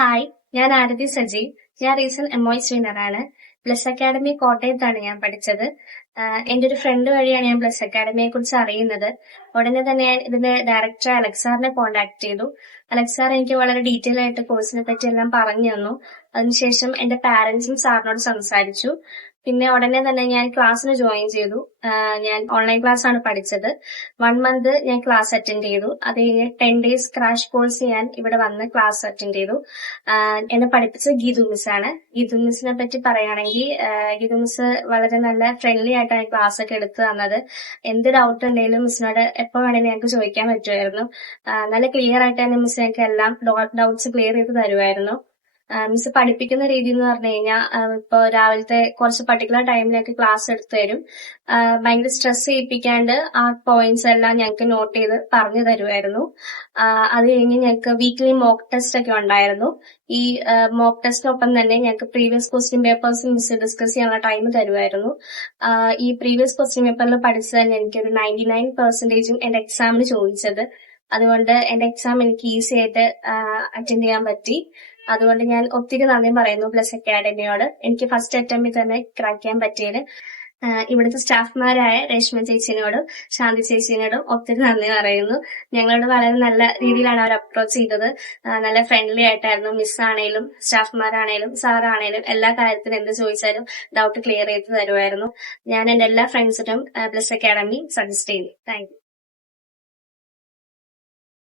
Hi, ഞാൻ ആരതി സജീവ്. ഞാൻ recent MOS വിന്നറാണ്. Bless academy കോട്ടയത്താണ് ഞാൻ പഠിച്ചത്. എന്റെ ഒരു ഫ്രണ്ട് വഴിയാണ് ഞാൻ ബ്ലസ് അക്കാഡമിയെ കുറിച്ച് അറിയുന്നത്. ഉടനെ തന്നെ ഞാൻ ഇതിന്റെ ഡയറക്ടർ അലക്സ് സാറിനെ കോൺടാക്ട് ചെയ്തു. അലക്സ് സാർ എനിക്ക് വളരെ ഡീറ്റെയിൽ ആയിട്ട് കോഴ്സിനെ പറ്റി എല്ലാം പറഞ്ഞു തന്നു. അതിനുശേഷം എന്റെ പാരന്റ്സും സാറിനോട് സംസാരിച്ചു. പിന്നെ ഉടനെ തന്നെ ഞാൻ ക്ലാസ്സിന് ജോയിൻ ചെയ്തു. ഞാൻ ഓൺലൈൻ ക്ലാസ് ആണ് പഠിച്ചത്. 1 മന്ത് ഞാൻ ക്ലാസ് അറ്റൻഡ് ചെയ്തു. അത് കഴിഞ്ഞ് 10 ഡേയ്സ് ക്രാഷ് കോഴ്സ് ഞാൻ ഇവിടെ വന്ന് ക്ലാസ് അറ്റൻഡ് ചെയ്തു. എന്നെ പഠിപ്പിച്ചത് ഗീതു മിസ് ആണ്. ഗീതു മിസ്സിനെ പറ്റി പറയുകയാണെങ്കിൽ ഗീതു മിസ് വളരെ നല്ല ഫ്രണ്ട്ലി ആയിട്ടാണ് ക്ലാസ് ഒക്കെ എടുത്തു തന്നത്. എന്ത് ഡൗട്ട് ഉണ്ടെങ്കിലും മിസ്സിനോട് എപ്പോൾ വേണമെങ്കിലും ഞങ്ങൾക്ക് ചോദിക്കാൻ പറ്റുമായിരുന്നു. നല്ല ക്ലിയർ ആയിട്ട് തന്നെ മിസ് ഞങ്ങൾക്ക് എല്ലാം ഡൗട്ട്സ് ക്ലിയർ ചെയ്ത് തരുമായിരുന്നു. മിസ് പഠിപ്പിക്കുന്ന രീതി എന്ന് പറഞ്ഞു കഴിഞ്ഞാൽ ഇപ്പൊ രാവിലത്തെ കുറച്ച് പർട്ടിക്കുലർ ടൈമിലൊക്കെ ക്ലാസ് എടുത്തു തരും. ഭയങ്കര സ്ട്രെസ് ചെയ്യിപ്പിക്കാണ്ട് ആ പോയിന്റ്സ് എല്ലാം ഞങ്ങൾക്ക് നോട്ട് ചെയ്ത് പറഞ്ഞു തരുമായിരുന്നു. അത് കഴിഞ്ഞ് ഞങ്ങൾക്ക് വീക്ക്ലി മോക്ക് ടെസ്റ്റ് ഒക്കെ ഉണ്ടായിരുന്നു. ഈ മോക്ക് ടെസ്റ്റിനൊപ്പം തന്നെ ഞങ്ങൾക്ക് previous question papers miss discuss ചെയ്യാനുള്ള ടൈം തരുമായിരുന്നു. ഈ പ്രീവിയസ് ക്വസ്റ്റ്യൻ പേപ്പറിൽ പഠിച്ചത് തന്നെ എനിക്കൊരു 99% എന്റെ എക്സാമിന് ചോദിച്ചത്. അതുകൊണ്ട് എന്റെ എക്സാം എനിക്ക് ഈസി ആയിട്ട് അറ്റൻഡ് ചെയ്യാൻ പറ്റി. അതുകൊണ്ട് ഞാൻ ഒത്തിരി നന്ദി പറയുന്നു ബ്ലസ് അക്കാഡമിയോട്. എനിക്ക് ഫസ്റ്റ് അറ്റംപ്റ്റിൽ തന്നെ ക്രാക്ക് ചെയ്യാൻ പറ്റിയത്. ഇവിടുത്തെ സ്റ്റാഫ്മാരായ രേഷ്മ ചേച്ചിനോടും ശാന്തി ചേച്ചിനോടും ഒത്തിരി നന്ദി പറയുന്നു. ഞങ്ങളോട് വളരെ നല്ല രീതിയിലാണ് അവർ അപ്രോച്ച് ചെയ്തത്. നല്ല ഫ്രണ്ട്ലി ആയിട്ടായിരുന്നു. മിസ് ആണേലും സ്റ്റാഫ്മാരാണേലും സാറാണേലും എല്ലാ കാര്യത്തിനും എന്ത് ചോദിച്ചാലും ഡൗട്ട് ക്ലിയർ ചെയ്ത് തരുമായിരുന്നു. ഞാൻ എന്റെ എല്ലാ ഫ്രണ്ട്സിനും ബ്ലസ് അക്കാഡമി സജസ്റ്റ് ചെയ്യുന്നു. Thank you.